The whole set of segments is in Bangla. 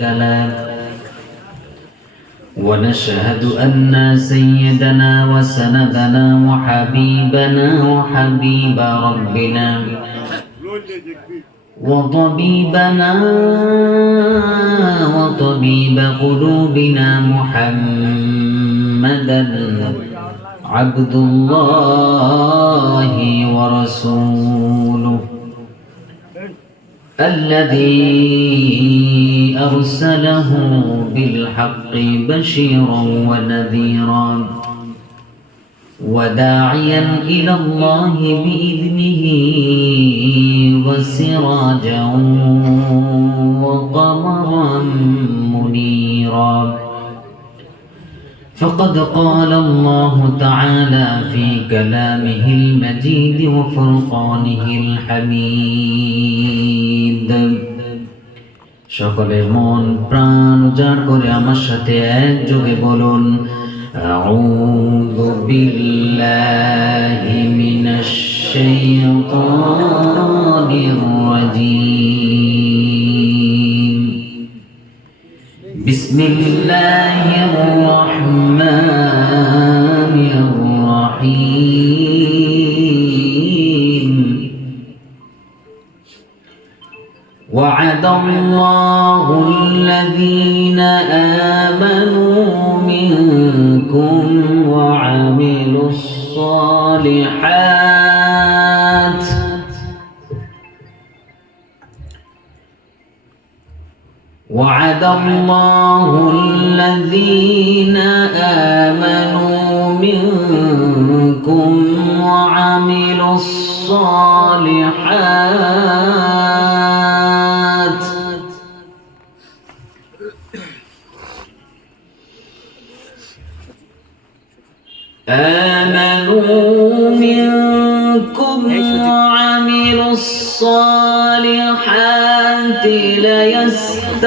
له ونشهد أن سيدنا وسندنا وحبيبنا وحبيب ربنا وطبيبنا وطبيب قلوبنا محمدا عبد الله ورسوله الذي أرسله بالحق بشيرا ونذيرا وداعيا إلى الله بإذنه وسراجا وقمرا منيرا فقد قال الله تعالى في كلامه المجيد وفرقانه الحميد সকলের মন প্রাণ উজাড় করে আমার সাথে একযোগে বলুন আউযু বিল্লাহি মিনাশ শাইতানির রাজীম বিসমিল্লাহির রহমানির রহিম وعد الله الذين آمنوا منكم وعملوا الصالحات وعد الله الذين آمنوا منكم وعملوا الصالحات آمنوا منكم وعملوا الصالحات ليستخلفنهم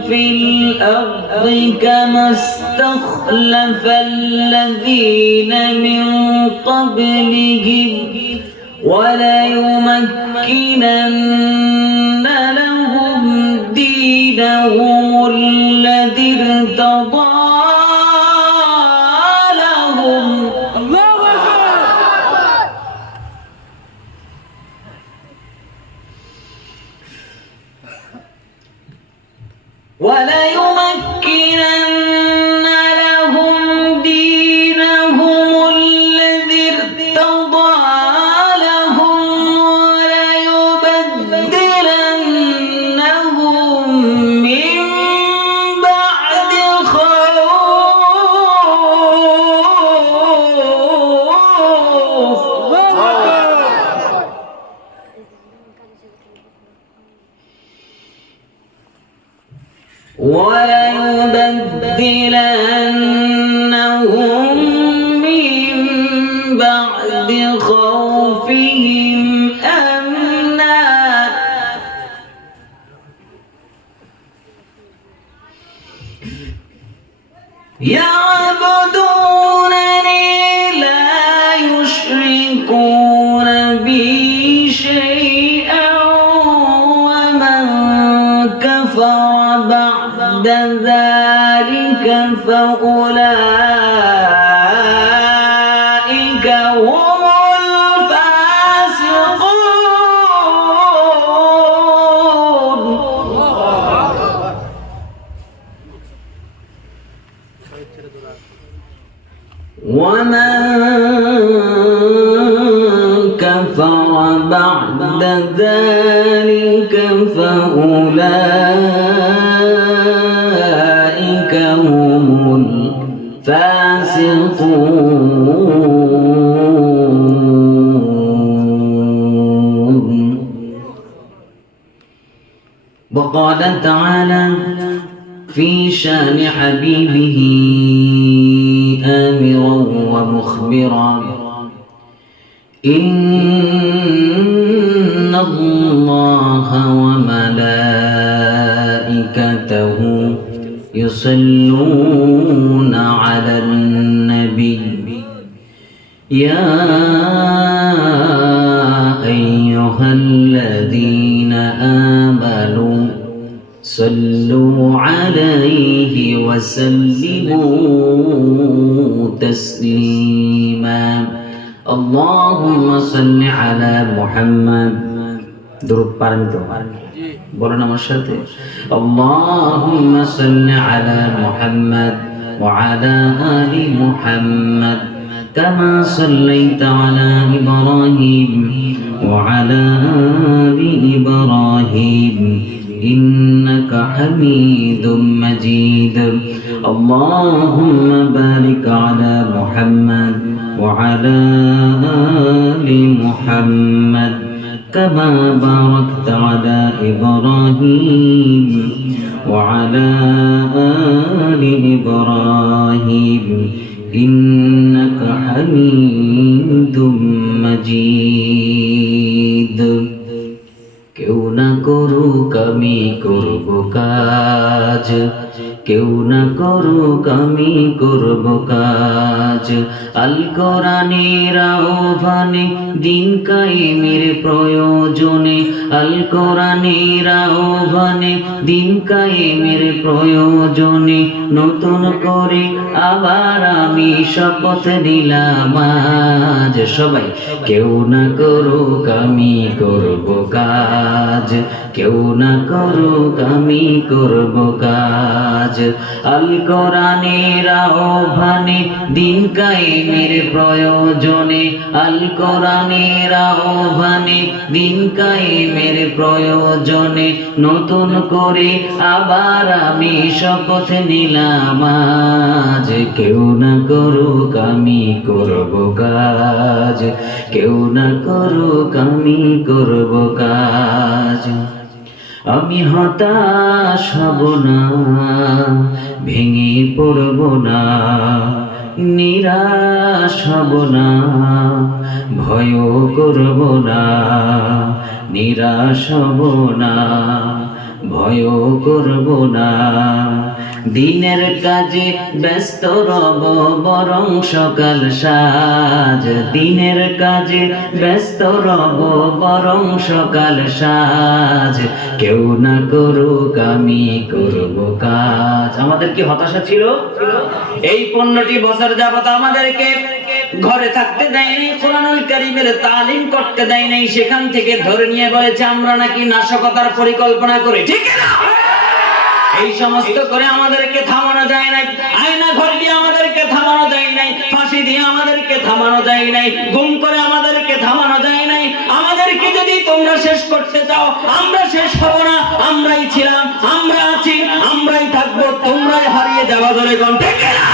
في الأرض كما استخلف الذين من قبلهم وليمكنن لهم دينهم الذي ارتضى وليمكنن لهم دينهم الذي ارتضى لهم وليبدلنهم من بعد وليبدلنهم من بعد خوفهم أمنا يعبدونني لا يشركون بي شيئا ومن كفر بعد ذلك فأولئك هم الفاسقون ومن كفر بعد ذلك فأولئك هم الفاسقون وقال تعالى في شان حبيبه آمرا ومخبرا إن الله وملائكته يصلون على النبي يا أيها الذين آمنوا صلوا عليه وسلموا تسليما اللهم صل على محمد درود পারেন তো বলেন আমার সাথে اللهم صل على محمد وعلى آل محمد كما صليت على إبراهيم وعلى آل إبراهيم إنك حميد مجيد اللهم بارك على محمد وعلى آل محمد كما باركت على إبراهيم وعلى آل إبراهيم إنك حميد مجيد কেউ না করুক আমি করব কাজ কেউ না করুক আমি করব কাজ আল কোরআনের আহ্বানে দিন কায়েমের প্রয়োজনে আল কোরআনের আহ্বানে দিন কায়েমের প্রয়োজনে নতুন করে আবার আমি শপথ নিলাম আজ সবাই কেউ না করুক আমি করব কাজ কেউ না করুক আমি করব কাজ আল কোরআনের আহ্বানে দিন কায়েমের প্রয়োজনে আল কোরআনের আহ্বানে দিন কায়েমের প্রয়োজনে নতুন করে আবার আমি শপথ নিলাম আজ কেউ না করুক আমি করব কাজ কেউ না করুক আমি করব কাজ আমি হতাশ হব না ভেঙে পড়ব না নিরাশ হব না ভয় করব না নিরাশ হব না ভয় করব না দিনের কাজে ব্যস্ত রব বরং সকাল সাজ দিনের কাজে ব্যস্ত রব বরং সকাল সাজ কেউ না করুক আমি করব কাজ আমাদের কি হতাশা ছিল এই 15টি বছর যাবত আমাদেরকে ঘরে থাকতে দেয় নাই কোরআনুল কারীমের তালিম করতে দেয় নাই সেখান থেকে ধরে নিয়ে বলেছে আমরা নাকি নাশকতার পরিকল্পনা করি ঠিক না এই সমস্ত করে আমাদেরকে থামানো যায় নাই আয়না ঘর দিয়ে আমাদেরকে থামানো যায় নাই ফাঁসি দিয়ে আমাদেরকে থামানো যায় নাই গুম করে আমাদেরকে থামানো যায় নাই আমাদেরকে যদি তোমরা শেষ করতে চাও আমরা শেষ হব না আমরাই ছিলাম আমরা আছি আমরাই থাকবো তোমরাই হারিয়ে যাওয়া ধরে কোন ঠিক না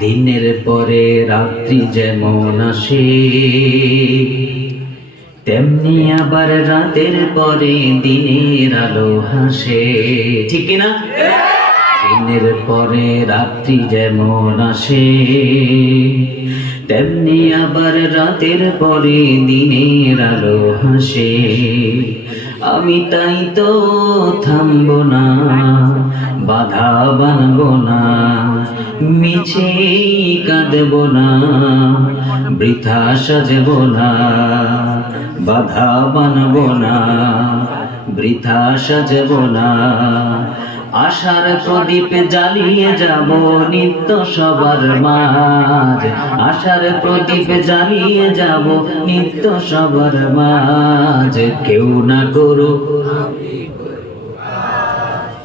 দিনের পরে রাত্রি যেমন আসে তেমনি আবার রাতের পরে দিনের আলো হাসে ঠিক না দিনের পরে রাত্রি যেমন আসে তেমনি আবার রাতের পরে দিনের আলো হাসে আমি তাই তো থামবো না বাধা বানবো না মিছে কাঁদব না বৃথা সাজব না বাধা বানব না বৃথা সাজব না আশার প্রদীপ জ্বালিয়ে যাব নিত্য সবার মাঝ আশার প্রদীপ জ্বালিয়ে যাব নিত্য সবার মাঝ কেউ না করুক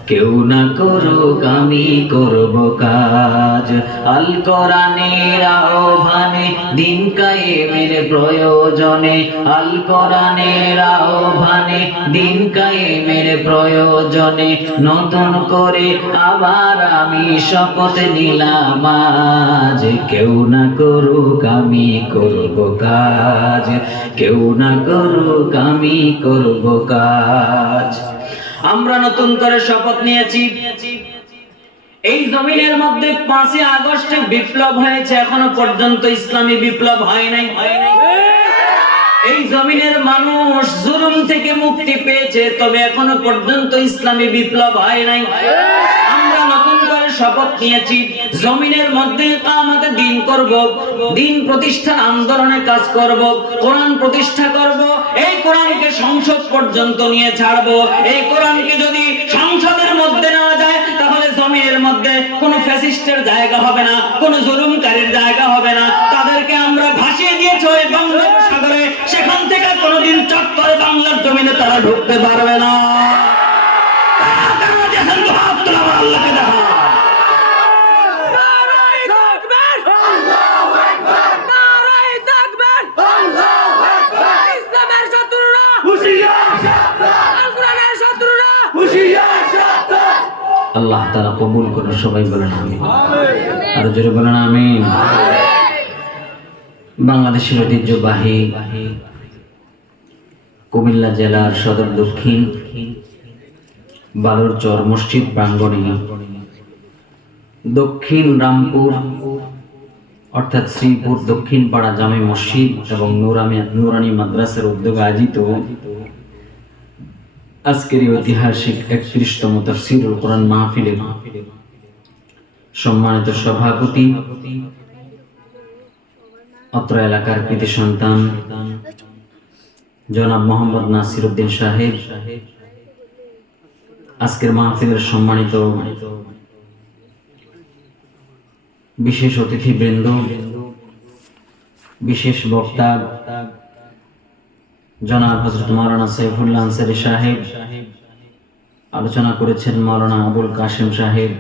কেউ না করুক আমি করব কাজ আল কোরআনের আহ্বানে দিন কায়েমের প্রয়োজনে আল কোরআনের আহ্বানে দিন কায়েমের প্রয়োজনে নতুন করে আবার আমি শপথ নিলাম আজ কেউ না করুক আমি করব কাজ কেউ না করুক আমি করব কাজ আমরা নতুন করে শপথ নিয়েছি এই জমিনের মধ্যে 5ই আগস্টে বিপ্লব হয়েছে এখনো পর্যন্ত ইসলামী বিপ্লব হয় নাই এই জমিনের মানুষ জুলুম থেকে মুক্তি পেয়েছে তবে এখনো পর্যন্ত ইসলামী বিপ্লব হয় নাই আমরা নিয়েছি, জমিনের মধ্যে ইকামতে দ্বীন করব, দ্বীন প্রতিষ্ঠার আন্দোলনে কাজ করব, কোরআন প্রতিষ্ঠা করব, এই কোরআনকে সংসদ পর্যন্ত নিয়ে ছাড়ব। এই কোরআনকে যদি সংসদের মধ্যে নেওয়া যায় তাহলে জমিনের মধ্যে কোনো ফ্যাসিস্টের জায়গা হবে না, কোনো জুলুমকারীর জায়গা হবে না। তাদেরকে আমরা ভাসিয়ে দিয়েছি ওই বঙ্গোপসাগরে, সেখান থেকে কোনোদিন চট করে বাংলার জমিনে তারা ঢুকতে পারবে না। আল্লাহকে দেখা আল্লাহ তাআলা কবুল করে, সবাই বলেন আমিন। আর জোরে বলেন আমিন। বাংলাদেশের ঐতিহ্যবাহী কুমিল্লা জেলার সদর দক্ষিণ বালুরচর মসজিদ প্রাঙ্গণে দক্ষিণ রামপুর অর্থাৎ শ্রীপুর দক্ষিণ পাড়া জামে মসজিদ এবং নুরানি মাদ্রাসার উদ্যোগে আয়োজিত আজকের ঐতিহাসিক 31তম তাফসীরুল কোরআন মাহফিলের সম্মানিত সভাপতি, অত্র এলাকার কৃতি সন্তান জনাব মোহাম্মদ নাসির উদ্দিন সাহেব, আজকের মাহফিলের সম্মানিত বিশেষ অতিথিবৃন্দ, বিশেষ বক্তা জনাব হযরত মাওলানা সাইফুল্লাহ আনসারী সাহেব, আলোচনা করেছেন মাওলানা আবুল কাশেম সাহেব।